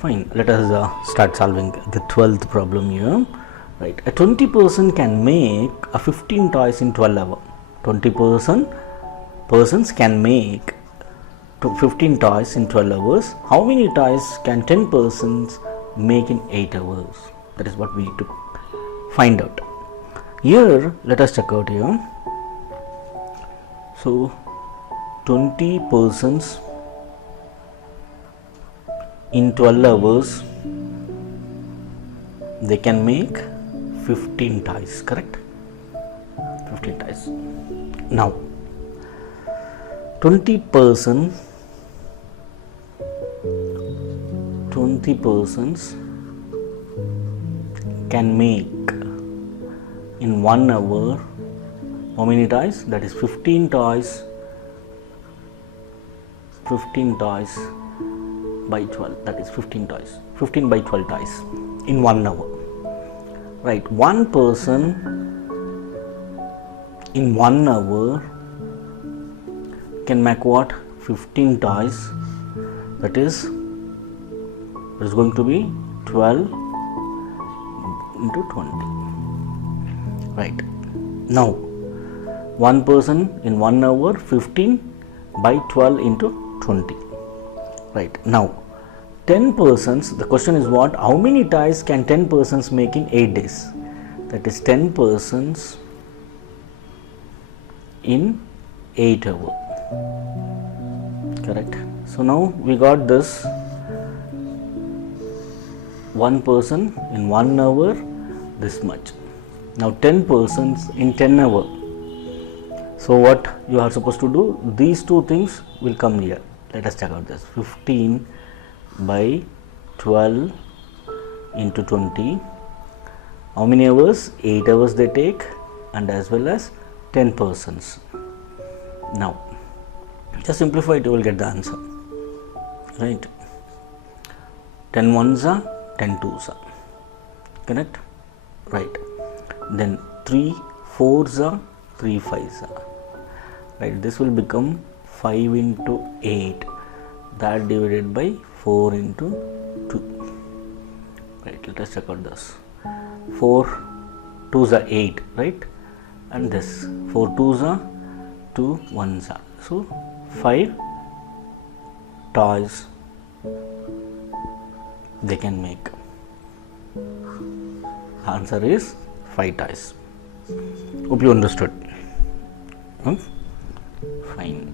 Fine, let us start solving the 12th problem here. Right, a 20% can make a 15 toys in 12 hours. 20% can make 15 toys in 12 hours. How many toys can 10 persons make in 8 hours? That is what we need to find out. Here, let us check out here. So, 20 persons in 12 hours, they can make 15 toys, correct? 15 toys. Now, 20 persons can make in 1 hour how many toys? That is 15 toys. 15 toys by 12, that is 15 toys. 15 by 12 toys in 1 hour. Right, one person in 1 hour can make what? 15 toys. That is going to be 12 into 20. Right. Now, one person in 1 hour, 15 by 12 into 20. Right. Now, 10 persons, the question is what? How many toys can 10 persons make in 8 days? That is 10 persons in 8 hours. Correct. So, now we got this. One person in 1 hour, this much. Now 10 persons in 10 hours. So what you are supposed to do? These two things will come here. Let us check out this. 15 by 12 into 20. How many hours? 8 hours they take, and as well as 10 persons. Now just simplify it, you will get the answer. Right. 10 ones are 10 twos are, correct? Right. Then 3 fours are 3 fives are. Right. This will become 5 into 8, that divided by 4 into 2. Right. Let us check out this. 4 twos are 8, right? And this 4 twos are 2 ones are. So 5 toys they can make. Answer is 5 toys. Hope you understood. Fine.